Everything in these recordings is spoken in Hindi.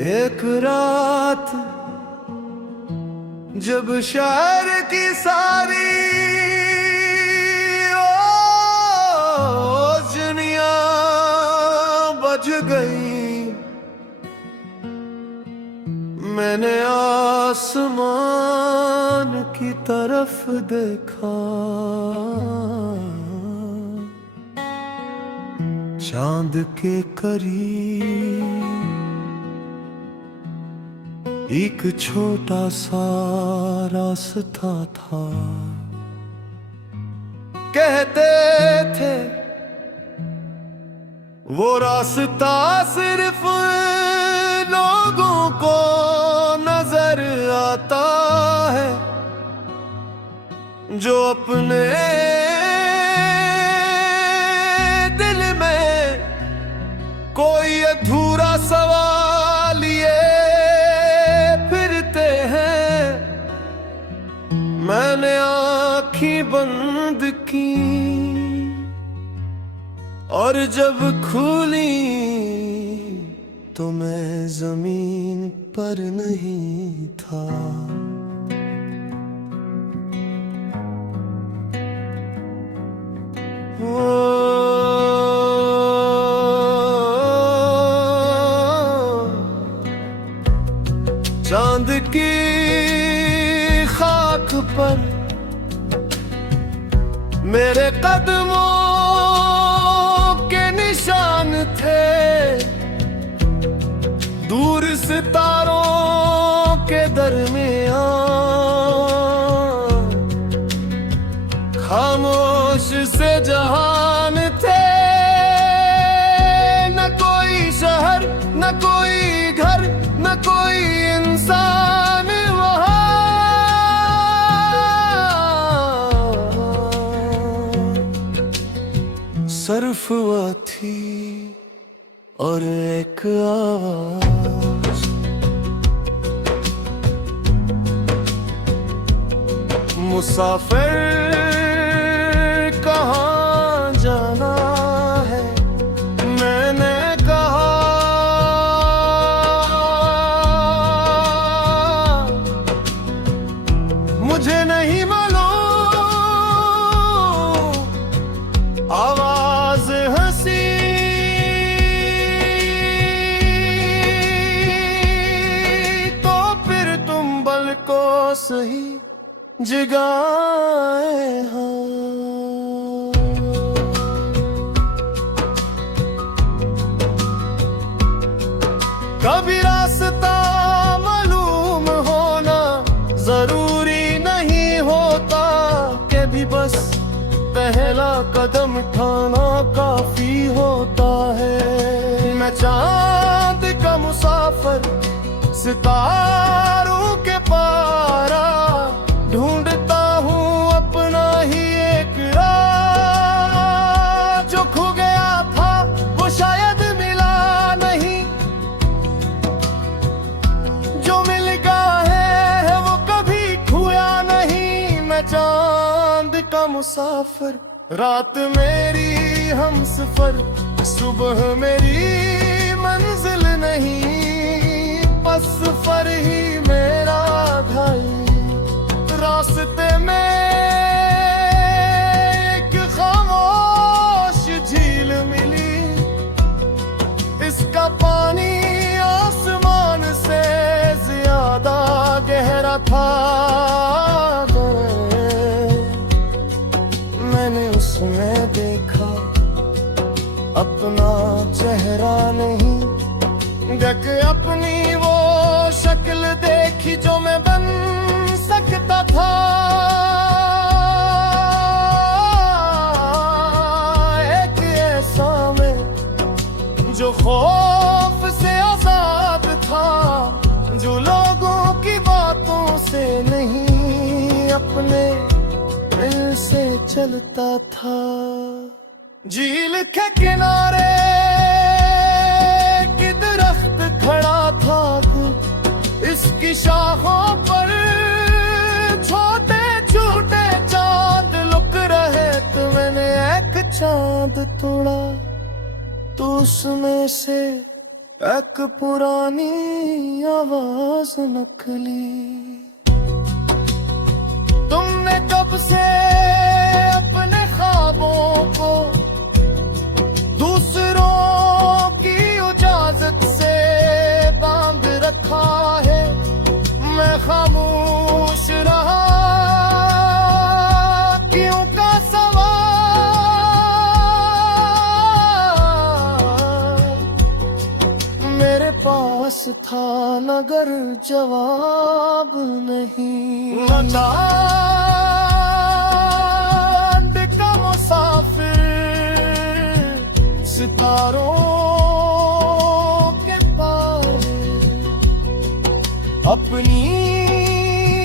एक रात जब शहर की सारी ओजनियां बज गई, मैंने आसमान की तरफ देखा, चांद के करीब एक छोटा सा रास्ता था। कहते थे वो रास्ता सिर्फ लोगों को नजर आता है जो अपने दिल में कोई अधूरा सवाल लिए फिरते हैं। मैंने आँखें बंद की और जब खुली तो मैं जमीन पर नहीं था। चांद की खाक पर मेरे कदमों के निशान थे, दूर सितारों के दरमियान खामोश से जहान थे। न कोई शहर, न कोई घर, न कोई इंसान वहाँ, सिर्फ वो थी और एक आवाज, मुसाफिर कहाँ जाना है। मैंने कहा मुझे नहीं मालूम। आवाज हंसी तो फिर तुम बल को सही जगाए हाँ। कभी रास्ता मालूम होना जरूरी नहीं होता कि भी बस पहला कदम उठाना काफी होता है। मैं चांद का मुसाफिर सितारों के पारा ढूंढता हूँ अपना ही एक राह। जो खो गया था वो शायद मिला नहीं, जो मिल गया है वो कभी खोया नहीं। मैं चांद का मुसाफिर, रात मेरी हमसफर, सुबह मेरी मंजिल नहीं, बस सफर ही मेरा भाई। रास्ते में एक खामोश झील मिली, इसका पानी आसमान से ज्यादा गहरा था। मैंने उसमें देखा अपना चेहरा नहीं, देख अपनी वो शक्ल देखी जो मैं बन सकता था। एक ऐसा मैं जो खौफ से आजाद था, जो लोगों की बातों से नहीं अपने दिल से चलता था। झील के किनारे कि दरख्त खड़ा था, इसकी शाखों पर छोटे छोटे चांद लुक रहे। तो मैंने एक चांद तोड़ा तो उसमें से एक पुरानी आवाज नकली। तुमने कब से अपने ख्वाबों को दूसरों की इजाजत से बांध रखा है। मैं खामोश रहा क्यों का सवाल मेरे पास था मगर जवाब नहीं। न चांद का मुसाफिर सितारों के पार अपनी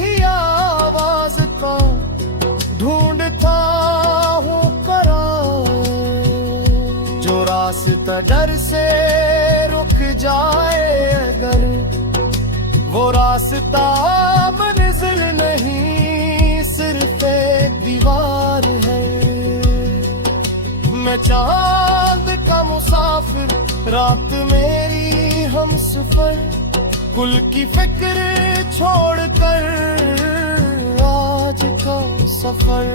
ही आवाज का ढूंढता हूँ करार। जो रास्ता डर से रुक जाए अगर वो रास्ता मंजिल नहीं सिर्फ एक दीवार है। मैं चांद का मुसाफिर रात मेरी हम सफर कुल की फिक्र छोड़कर आज का सफर।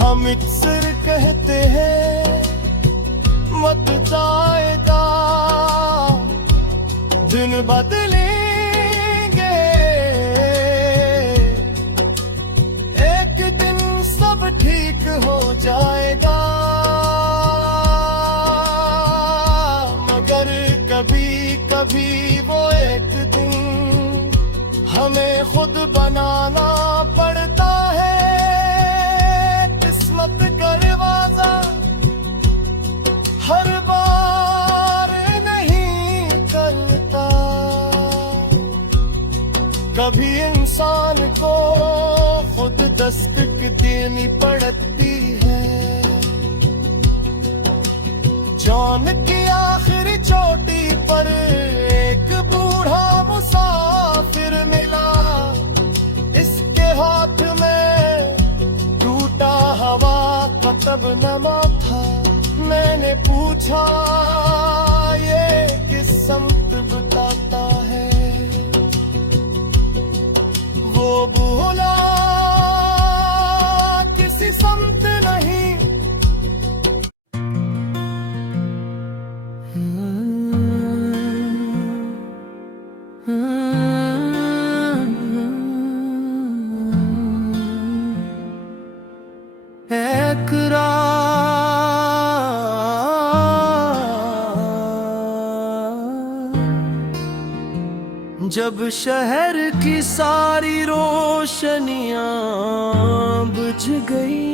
हम अक्सर कहते हैं मत जाएगा दिन बदलेंगे एक दिन सब ठीक हो जाएगा। मगर कभी कभी वो एक दिन हमें खुद बनाना पड़ता है। किस्मत का दरवाजा हर बार नहीं करता। कभी इंसान को खुद दस्तक देनी पड़ती है। जान की आखिरी चोटी पर एक बूढ़ा मुसाफिर मिला। इसके हाथ में टूटा हवा का तबनमा था। मैंने पूछा ये किस समत बताता है। वो बोला किसी समत नहीं। एक जब शहर की सारी रोशनियां बुझ गई।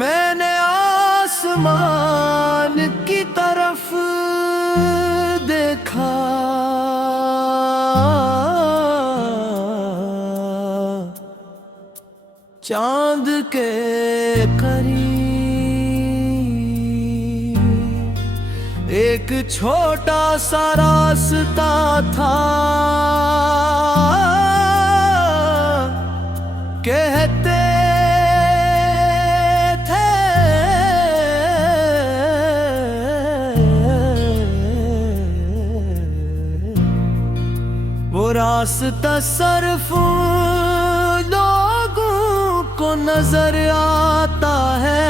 मैंने आसमान की तरफ देखा। चांद के करीब एक छोटा सा रास्ता था। कहते थे वो रास्ता सिर्फ लोगों को नजर आता है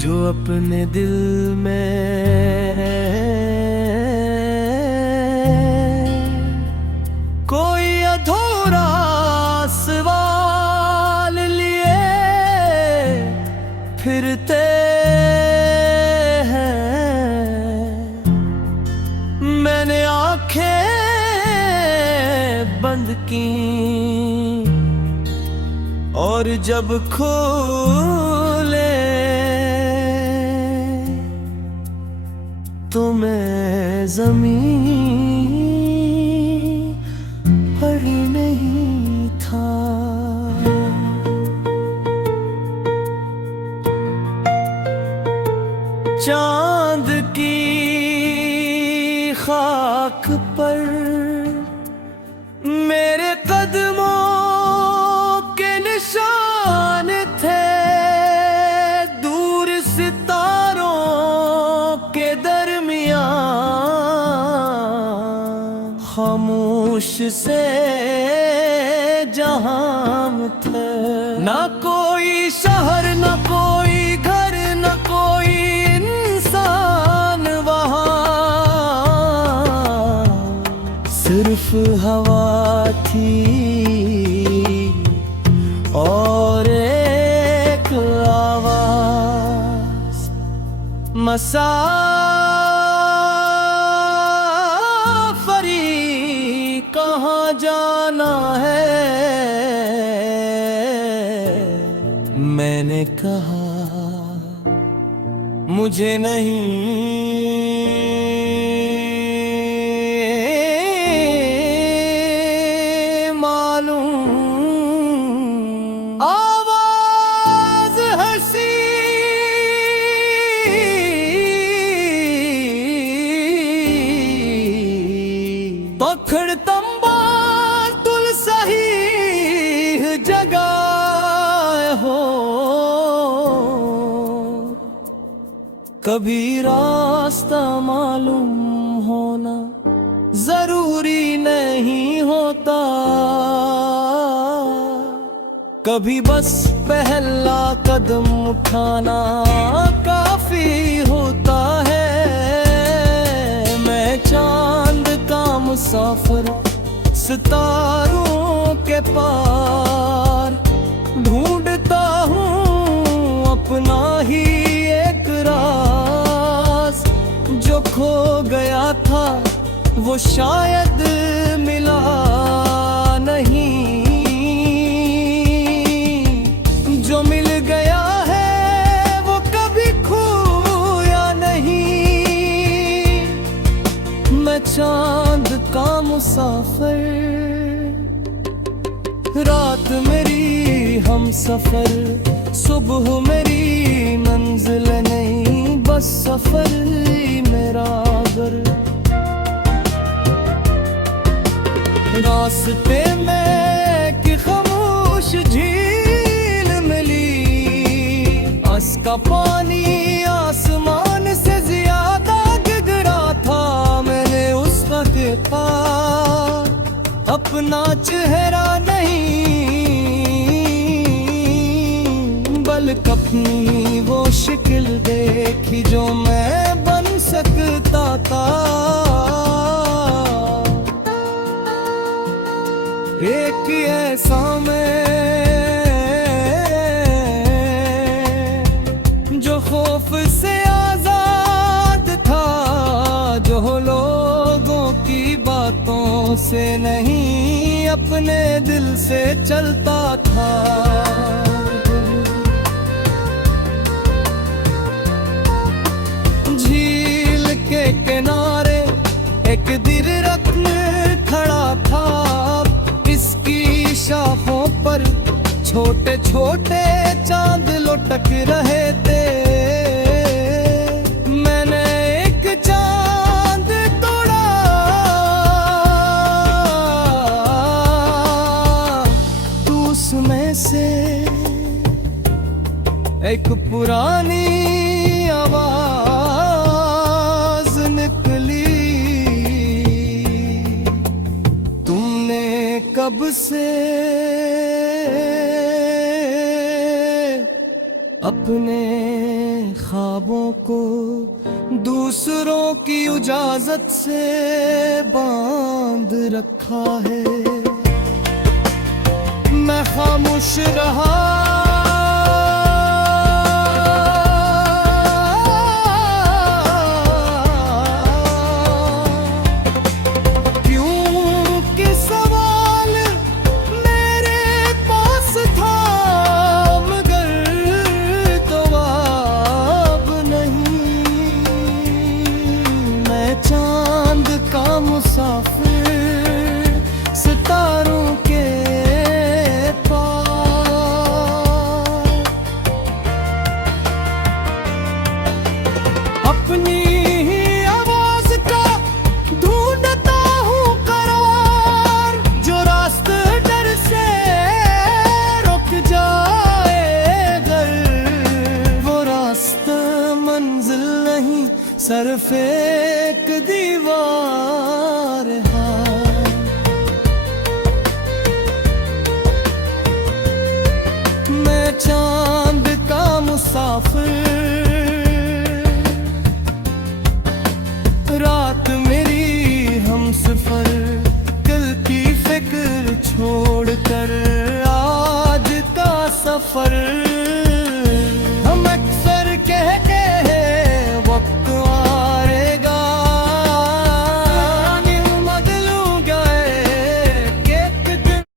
जो अपने दिल में कोई अधूरा सवाल लिए फिरते हैं। मैंने आंखें बंद की और जब खोले तो मैं ज़मीन पर नहीं था। चांद की खाक पर मेरे कदमों के निशान थे। मुझसे जहां थे। ना कोई शहर न कोई घर न कोई इंसान वहाँ, सिर्फ हवा थी और एक आवाज, मुसाफरी कहाँ जाना है। मैंने कहा मुझे नहीं मालूम। आवाज हंसी पकड़ तंबाल तुल सही जगह हो। कभी रास्ता मालूम होना जरूरी नहीं होता, कभी बस पहला कदम उठाना काफी होता है। मैं चांद का मुसाफिर सितारों के पार ढूंढता हूँ अपना ही एक राज। जो खो गया था वो शायद मिला नहीं, जो मिल गया है वो कभी खोया नहीं। मैं चांद का मुसाफिर, रात मेरी हम सफर, सुबह मेरी मंजिल नहीं, बस सफर मेरा घर। रास्ते में कि खामोश झील मिली, आस का पानी आसमान से ज्यादा गिरा था। मैंने उसका देखा अपना चेहरा नहीं, बल्कि अपनी वो शक्ल देखी जो मैं बन सकता था। एक ऐसा मैं जो खौफ से आजाद था, जो लोगों की बातों से नहीं अपने दिल से चलता था। झील के किनारे एक दिरख्त खड़ा था, इसकी शाखों पर छोटे छोटे चांद लुटक रहे थे। मैंने एक चांद तोड़ा, तो उसमें से एक पुरानी आवाज निकली, तुमने कब से अपने ख्वाबों को दूसरों की इजाजत से बांध रखा है। मैं खामोश रहा, मुसाफिर सितारों के पार। छोड़कर आज का सफर